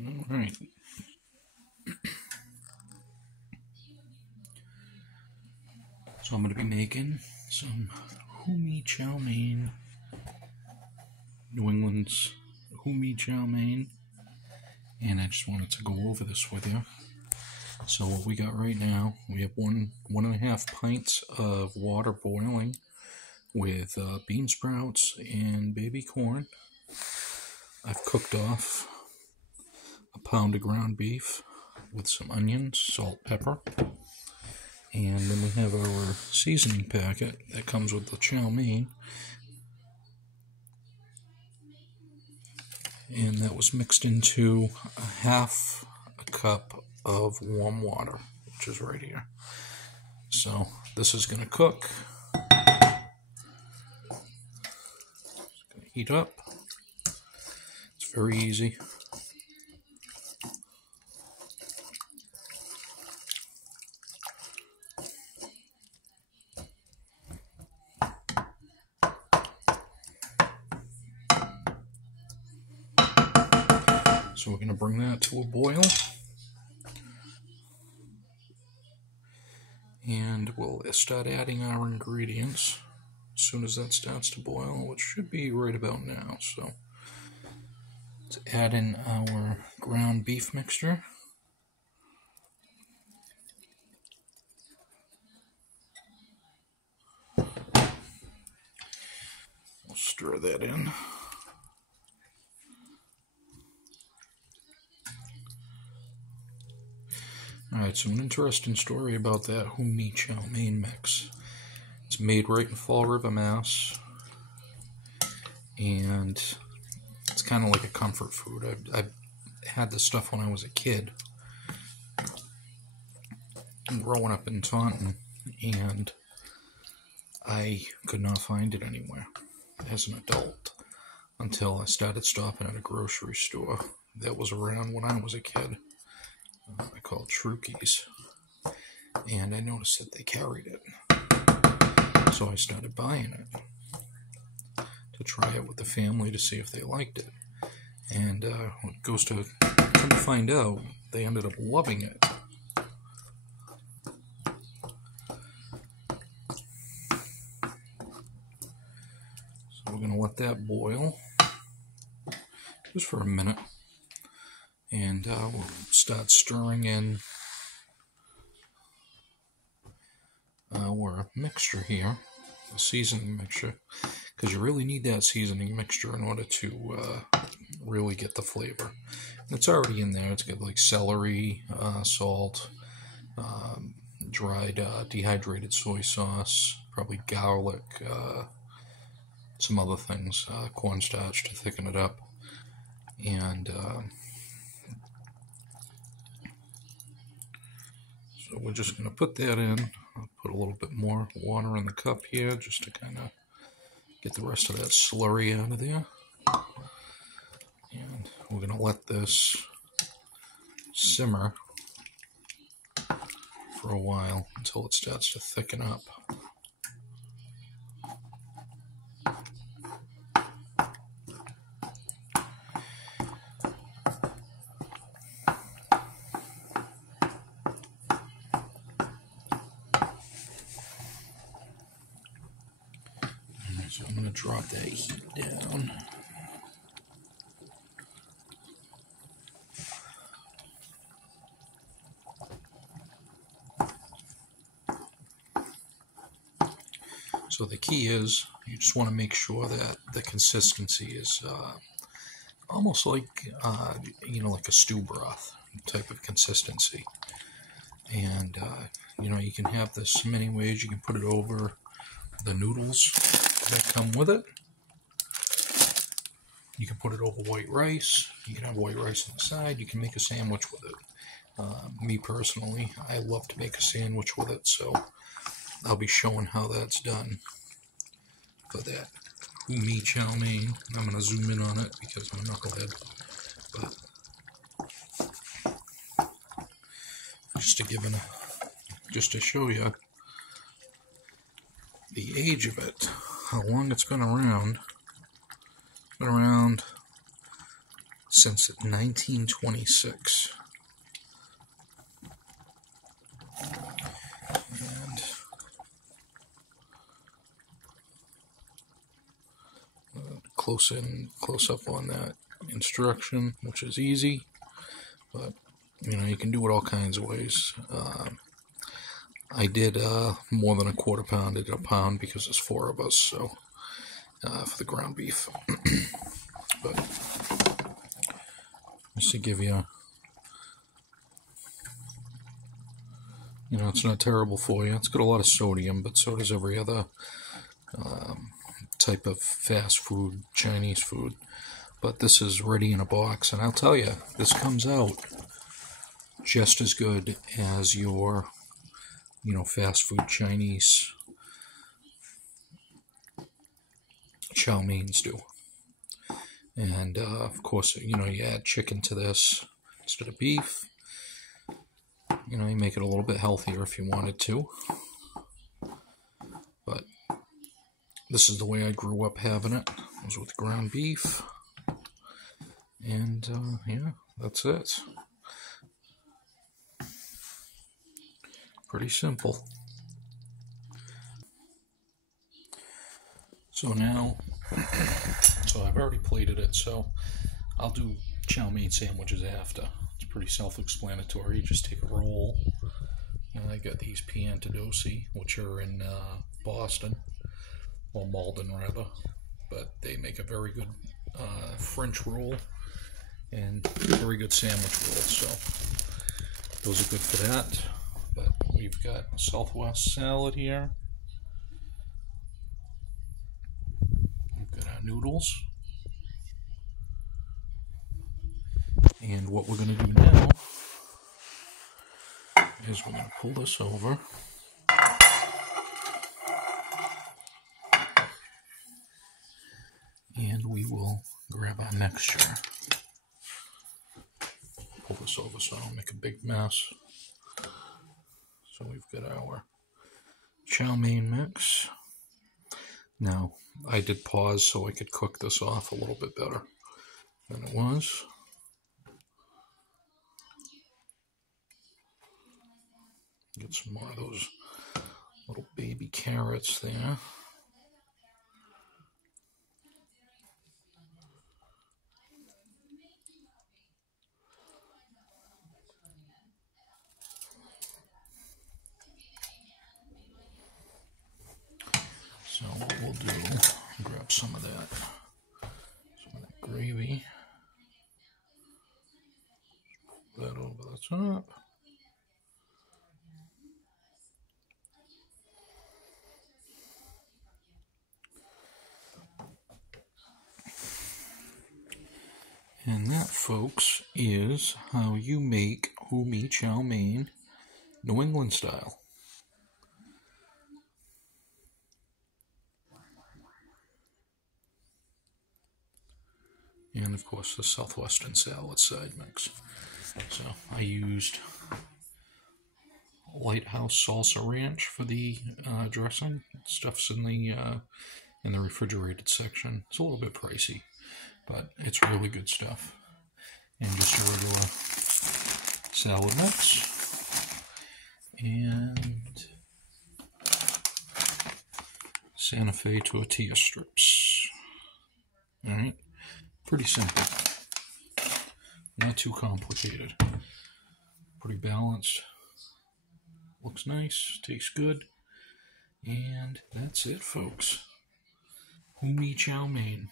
Alright. So I'm going to be making some Hoo-Mee Chowmein, New England's Hoo-Mee Chowmein, and I just wanted to go over this with you. So what we got right now, we have 1.5 pints of water boiling with bean sprouts and baby corn. I've cooked off a pound of ground beef with some onions, salt, pepper, and then we have our seasoning packet that comes with the chow mein, and that was mixed into a half a cup of warm water, which is right here. So this is going to cook. It's going to heat up. It's very easy. So we're going to bring that to a boil, and we'll start adding our ingredients as soon as that starts to boil, which should be right about now. So let's add in our ground beef mixture. We'll stir that in. Alright, so an interesting story about that Hoo-Mee Chowmein mix. It's made right in Fall River, Mass. And it's kind of like a comfort food. I had this stuff when I was a kid, growing up in Taunton, and I could not find it anywhere as an adult until I started stopping at a grocery store that was around when I was a kid. I called Trukey's, and I noticed that they carried it, so I started buying it to try it with the family to see if they liked it, and it goes to come to find out, they ended up loving it. So we're going to let that boil just for a minute. And we'll start stirring in our mixture here, the seasoning mixture, because you really need that seasoning mixture in order to really get the flavor. And it's already in there. It's got like celery, salt, dried dehydrated soy sauce, probably garlic, some other things, cornstarch to thicken it up, and so we're just going to put that in. I'll put a little bit more water in the cup here just to kind of get the rest of that slurry out of there. And we're going to let this simmer for a while until it starts to thicken up. So I'm going to drop that heat down. So the key is you just want to make sure that the consistency is almost like, like a stew broth type of consistency. And, you can have this many ways. You can put it over the noodles that come with it. You can put it over white rice. You can have white rice on the side. You can make a sandwich with it. Me personally, I love to make a sandwich with it, so I'll be showing how that's done for that Hoo-Mee Chowmein. I'm going to zoom in on it because I'm a knucklehead, but just to show you the age of it, how long it's been around. It's been around since 1926. And close up on that instruction, which is easy, but you know, you can do it all kinds of ways. I did more than a quarter pound. I did a pound because there's 4 of us, so for the ground beef. But just to give you, you know, it's not terrible for you. It's got a lot of sodium, but so does every other type of fast food, Chinese food. But this is ready in a box, and I'll tell you, this comes out just as good as your, you know, fast food Chinese chow meins do. And of course, you know, you add chicken to this instead of beef. You know, you make it a little bit healthier if you wanted to. But this is the way I grew up having it. It was with ground beef. And yeah, that's it. Pretty simple. So now, so I've already plated it, so I'll do chow mein sandwiches after. It's pretty self-explanatory. You just take a roll. And I got these Piantadosi, which are in Boston, or Malden rather, but they make a very good French roll and very good sandwich roll, so those are good for that. But we've got Southwest salad here. We've got our noodles. And what we're going to do now is we're going to pull this over. And we will grab our mixture. Pull this over so I don't make a big mess. So we've got our chow mein mix. Now, I did pause so I could cook this off a little bit better than it was. Get some more of those little baby carrots there. So what we'll do, grab some of that gravy, put that over the top. And that, folks, is how you make Hoo-Mee Chowmein New England style. And of course the Southwestern salad side mix. So I used Lighthouse Salsa Ranch for the dressing. Stuff's in the refrigerated section. It's a little bit pricey, but it's really good stuff. And just a regular salad mix. And Santa Fe tortilla strips. Alright, pretty simple. Not too complicated. Pretty balanced. Looks nice, tastes good. And that's it, folks. Hoo-Mee Chowmein.